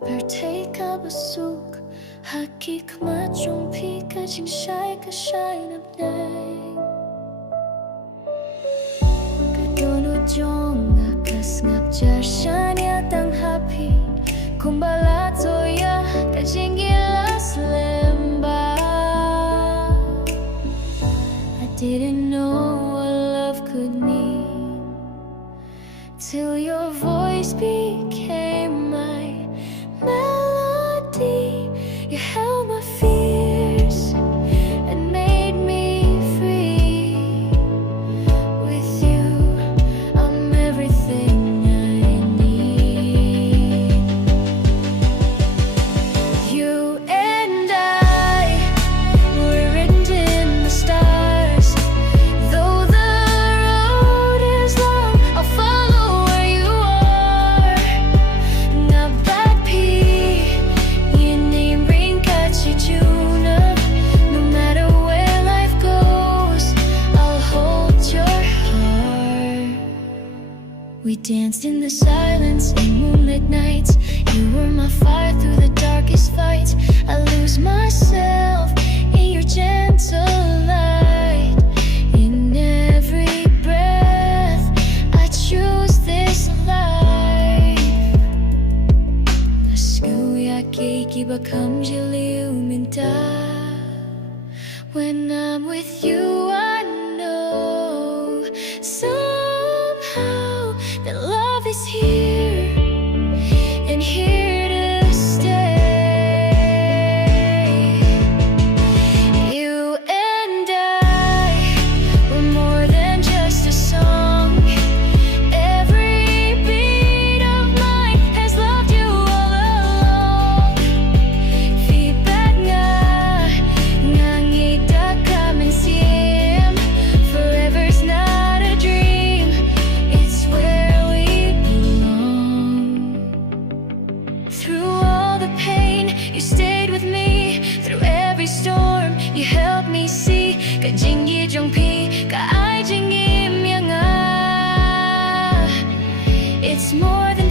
Partake busuk Haki kemacung pi kajing syai nập đây Kadonu jong akas ngap jar shania tang happy Kumbala toya kajing gilas lemba I didn't know what love could mean Till your voice became my melody. You held my fears and made me free. With you, I'm everything I need. You and I were written in the stars. Though the road is long, I'll follow where you are. Now Bad Phi, your name ring Khasi-English. No matter where life goes, I'll hold your heart. We danced in the silence in moonlit nights. You were my fire through the darkest fights. I lose myself in your gentle light. In every breath, I choose this life. Naskuya keiki bakamjiliuminta. When I'm with you, I know somehow that love is here and here to stay. You and I were more than just a song. Every beat of mine has loved you all along. Feedback nga ngita kami siyem. Forever's not a dream, it's where we belong. Through all the pain, you stayed with me. Through every storm, you helped me see. Ka jingyi jongpi, ka ai jingim yang ah. It's more than